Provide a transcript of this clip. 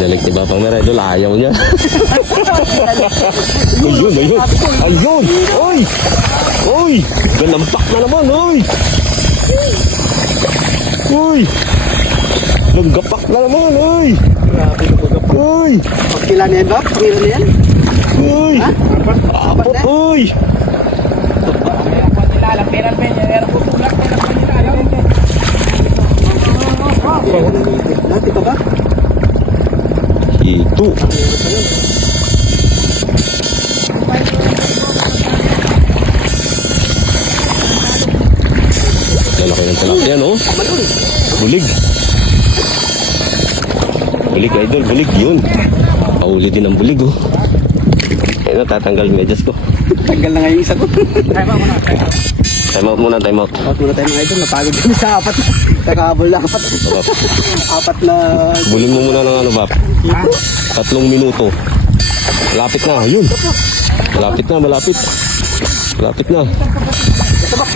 Pinalik ni Papa Mer, idol, ayaw niya. Ayun, ayun. Ayun! Oy! Oy! Ganampak na naman, oy! Uy! Naggapak na naman, oy! Grabe na magapak. Uy! Pagkila na yan ba? Pagkila na yan? Uy! Ha? Apot, uy! Dati ka ba? Ito. Lalaki ng talakyan, oh. Malun. Bulig. Bulig, idol. Bulig, yun. Pauli din ang bulig, oh. Ayun, tatanggal medyas ko. Tanggal na nga yung isa ko. Time out muna, time out. Out muna tayo mga idol. Napagod kami sa apat. Nakahabol na apat. Bap. Apat na... Bulin mo muna ng ano, Bap. 3 minuto. Malapit na, yun. Malapit na, malapit. Malapit na. Ito ba?